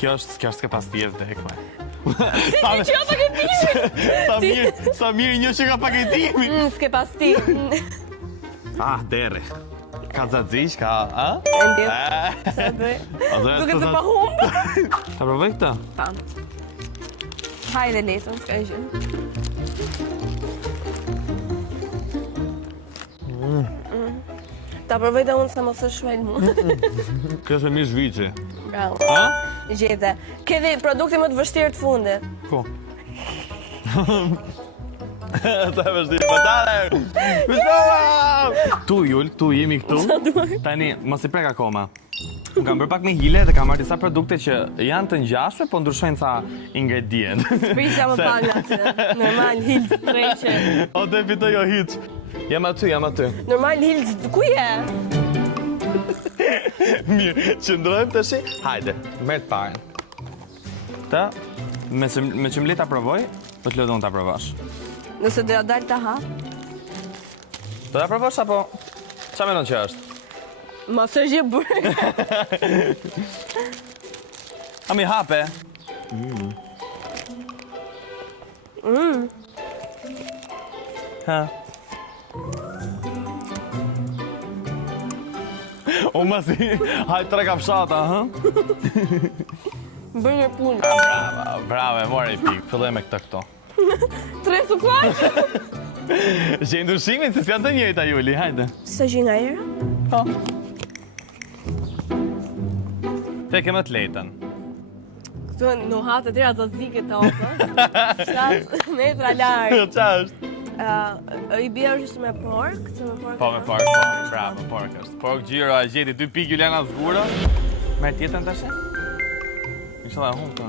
Kjo është s'ka pastie vdek, ma. Që jo paketimi! Sa mirë një që ka paketimi. S'ke pasti. Dere. Ka zadzish, ka, a? E ndjem. Sa bëj? Duke të pa humbë. Ta provoj këta? Pa. Hajde letën, s'ka gjë. Ta provoj dhe unë sa mos është shmel mu. Kjo është mish vici. Bravo. A? Gjete. Ke dhe produkti më të vështirë të fundit. Po. Sa e vështirë, patare! Mishtova! Tu, Jul, tu jemi këtu. Tani, mos i prek akoma. Unë kam bërë pak me hile dhe kam marrë disa produkte që janë të ngjashme, po ndryshojnë sa ingredient. Prisja më pak nga aty. Normal, hilz treqe. O, të fitoj o hiç. Jam aty. Normal, hilz, ku je? Mirë, qëndrojmë të shi. Hajde, merë të paren. Ta, me që mle ta provoj, po të lëdon ta provash. Nëse do ja dalë ta ha? Do ta provash apo qa menon që është? Mos është gjë bërë. A mi hape? Ha? O masi, hajtë 3 kapshata, ha? Bërë një punë. Bravo, e mori pikë, filloj me këto. 3 suklaqe. Gjej ndryshimin, se s'janë të njëjta, Juli, hajde. Sa gjë nga era? Po. Te ke më të lejtën. Këtu në hatë të tjera të zike të opës. 7 metra larë. Qa është? I bia është me pork? Po, me pork, po. Bravo, pork është. Pork gjiro, a gjeti 2 pikë Juliana zguro. Merë tjetën të ashe? Inshallah, humë të.